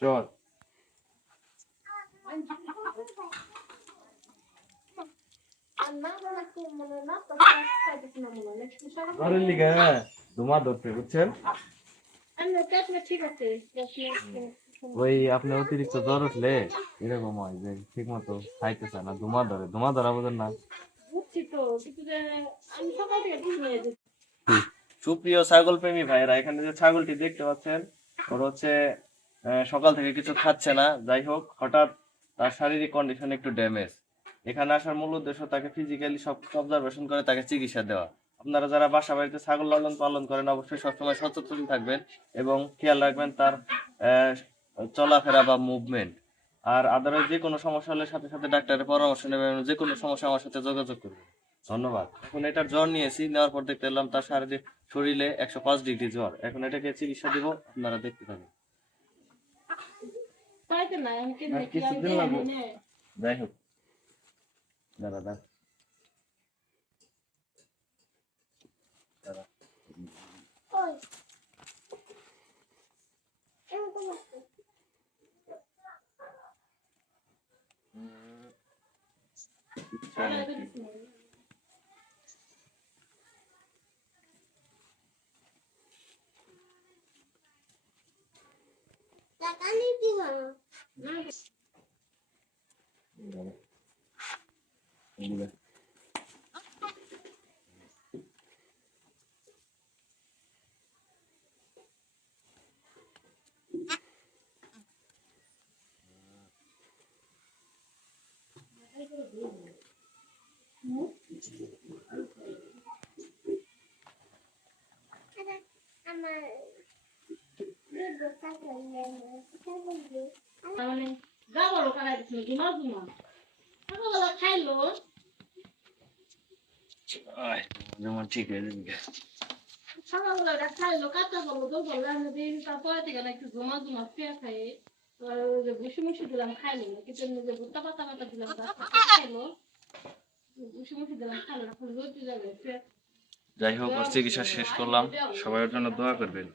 চল ধুমা ধরতে বুঝছেন ওই আপনি অতিরিক্ত জ্বর উঠলে এরকম হয় যে ঠিক মতো খাইতেছে না ধুমা ধরা বোঝেন না সুপ্রিয় ছাগল প্রেমী ভাইরা এখানে যে ছাগলটি দেখতে পাচ্ছেন ওর হচ্ছে সকাল থেকে কিছু খাচ্ছে না যাই হোক হঠাৎ তার শারীরিক কন্ডিশন একটু ড্যামেজ এখানে আসার মূল উদ্দেশ্য তাকে ফিজিক্যালি সব অবজারভেশন করে তাকে চিকিৎসা দেওয়া আপনারা যারা বাসা বাড়িতে ছাগল লালন পালন করেন অবশ্যই সবসময় সচেতন থাকবেন এবং খেয়াল রাখবেন তার চলাফেরা বা মুভমেন্ট আর আদারওয়াইজ যে কোনো সমস্যা হলে সাথে সাথে ডাক্তারের পরামর্শ নেবেন যে কোনো সমস্যা আমার সাথে যোগাযোগ করবেন ধন্যবাদ এখন এটার জ্বর নিয়েছি নেওয়ার পর দেখতে পেলাম তার শরীরে 105 ডিগ্রি জ্বর এখন এটাকে চিকিৎসা দিব আপনারা দেখতে থাকুন যাই হোক দাদা যেমন ঠিক হয়ে যাবে সকালবেলা খাইলো কাঁচা বললো তো বললাম তারপরে থেকে না একটু জমা পেয়ে খাই ভুসি মুসি দিলাম খাইলো কিন্তু যে ভুট্টা পাতা পাতা দিলাম খাইলো ভুসি মুসি দিলাম খাইলো এখন রোদ যাবে যাই হোক চিকিৎসা শেষ করলাম সবাই জন্য দোয়া করবেন